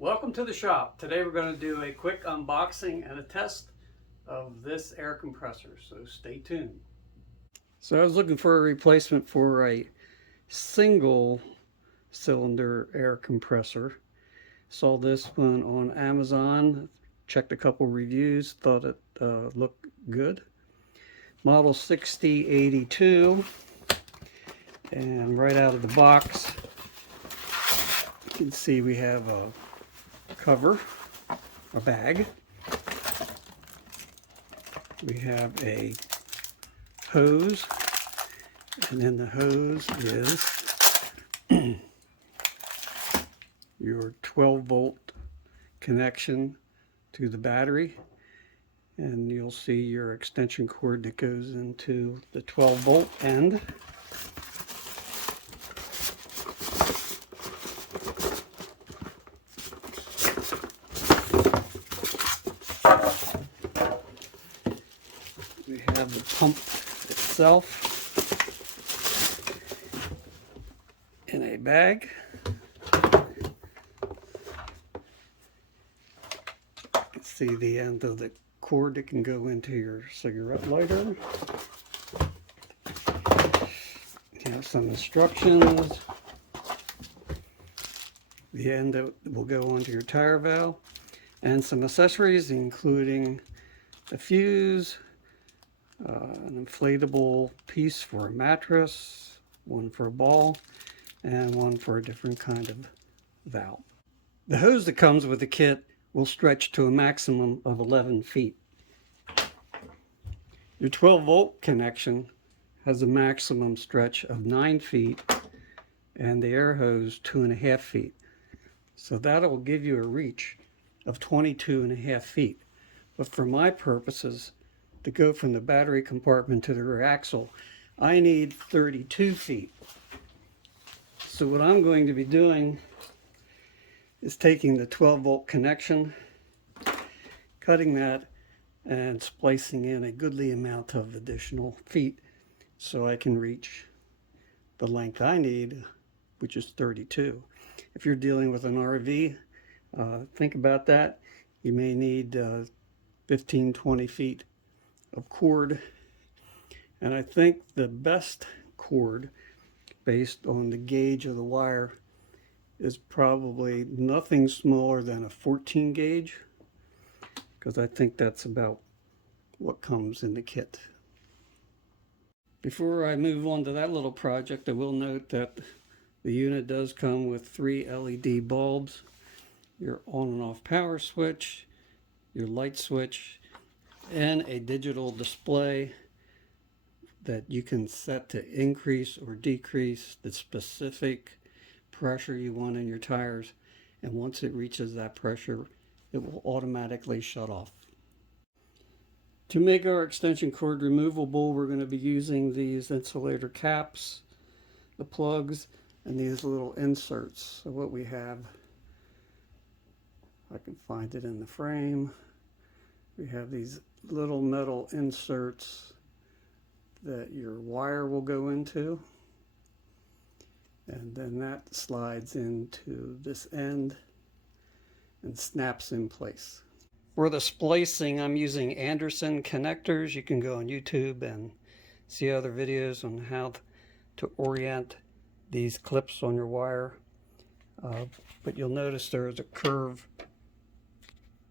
Welcome to the shop. Today we're going to do a quick unboxing and a test of this air compressor, so stay tuned. So I was looking for a replacement for a single cylinder air compressor. Saw this one on Amazon, checked a couple reviews, thought it looked good. Model 6082, and right out of the box you can see we have a cover, a bag. We have a hose, and in the hose is your 12-volt connection to the battery, and you'll see your extension cord that goes into the 12-volt end. We have the pump itself in a bag. You can see the end of the cord that can go into your cigarette lighter. You have some instructions. The end that will go onto your tire valve, and some accessories including a fuse, an inflatable piece for a mattress, one for a ball, and one for a different kind of valve. The hose that comes with the kit will stretch to a maximum of 11 feet. Your 12-volt connection has a maximum stretch of 9 feet, and the air hose 2.5 feet. So that'll give you a reach of 22.5 feet. But for my purposes, to go from the battery compartment to the rear axle, I need 32 feet. So what I'm going to be doing is taking the 12-volt connection, cutting that, and splicing in a goodly amount of additional feet so I can reach the length I need, which is 32. If you're dealing with an RV, think about that. You may need 15-20 feet of cord, and I think the best cord based on the gauge of the wire is probably nothing smaller than a 14 gauge, because I think that's about what comes in the kit. Before I move on to that little project, I will note that the unit does come with 3 LED bulbs, your on and off power switch, your light switch, and a digital display that you can set to increase or decrease the specific pressure you want in your tires, and once it reaches that pressure, it will automatically shut off. To make our extension cord removable, we're going to be using these insulator caps, the plugs, and these little inserts. So what we have, I can find it in the frame, we have these little metal inserts that your wire will go into, and then that slides into this end and snaps in place. For the splicing, I'm using Anderson connectors. You can go on YouTube and see other videos on how to orient these clips on your wire, but you'll notice there is a curve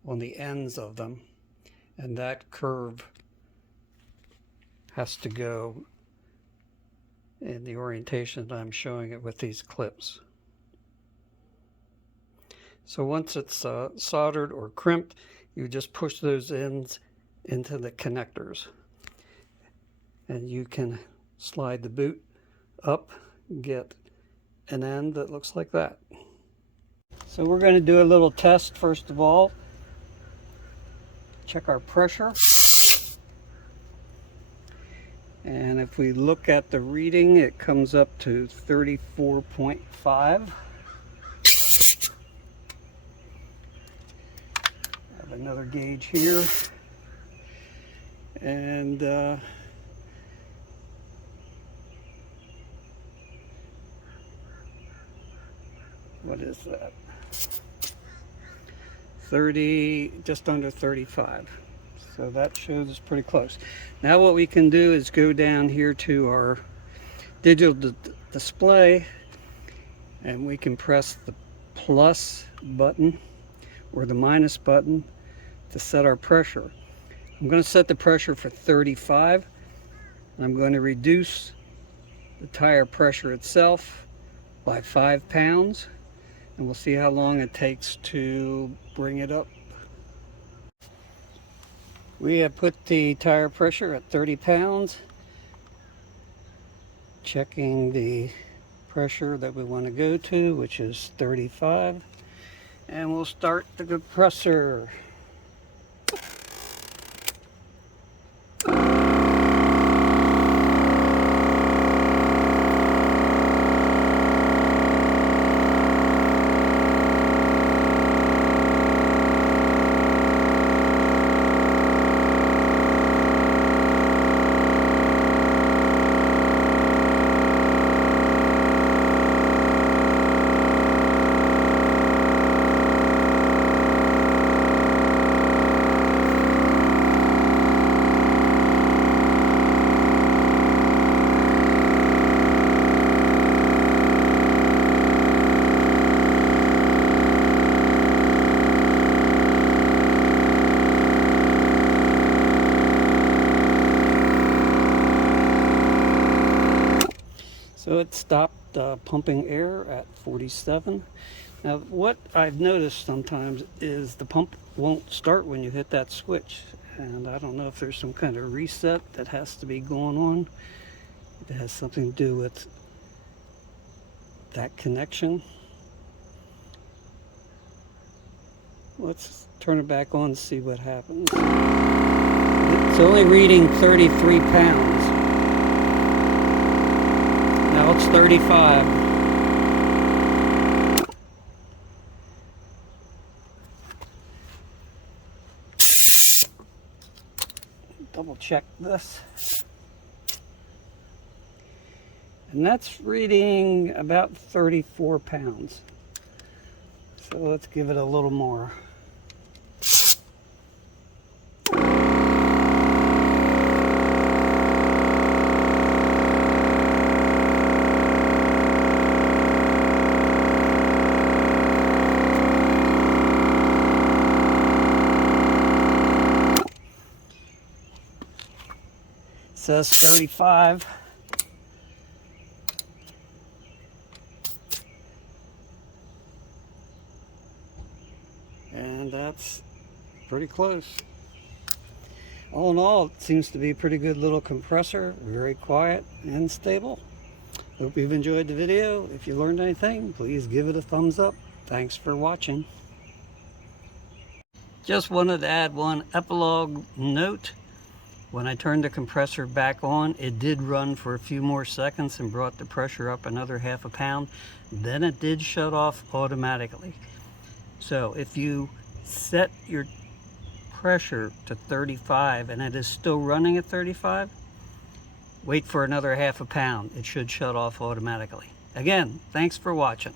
on the ends of them, and that curve has to go in the orientation that I'm showing it with these clips. So once it's soldered or crimped, you just push those ends into the connectors, and you can slide the boot up and get an end that looks like that. So we're going to do a little test first of all. Check our pressure, and if we look at the reading, it comes up to 34.5. Have another gauge here, and what is that? just under 35. So that shows it's pretty close. Now what we can do is go down here to our digital display, and we can press the plus button or the minus button to set our pressure. I'm going to set the pressure for 35, and I'm going to reduce the tire pressure itself by 5 pounds, and we'll see how long it takes to bring it up. We have put the tire pressure at 30 pounds, checking the pressure that we want to go to, which is 35, and we'll start the compressor. So it stopped pumping air at 47. Now what I've noticed sometimes is the pump won't start when you hit that switch, and I don't know if there's some kind of reset that has to be going on. It has something to do with that connection. Let's turn it back on and see what happens. It's only reading 33 pounds. Now it's 35. Double check this. And that's reading about 34 pounds. So let's give it a little more. Says 35. And that's pretty close. All in all, it seems to be a pretty good little compressor, very quiet and stable. Hope you've enjoyed the video. If you learned anything, please give it a thumbs up. Thanks for watching. Just wanted to add one epilogue note. When I turned the compressor back on, it did run for a few more seconds and brought the pressure up another ½ pound. Then it did shut off automatically. So if you set your pressure to 35 and it is still running at 35, wait for another ½ pound. It should shut off automatically. Again, thanks for watching.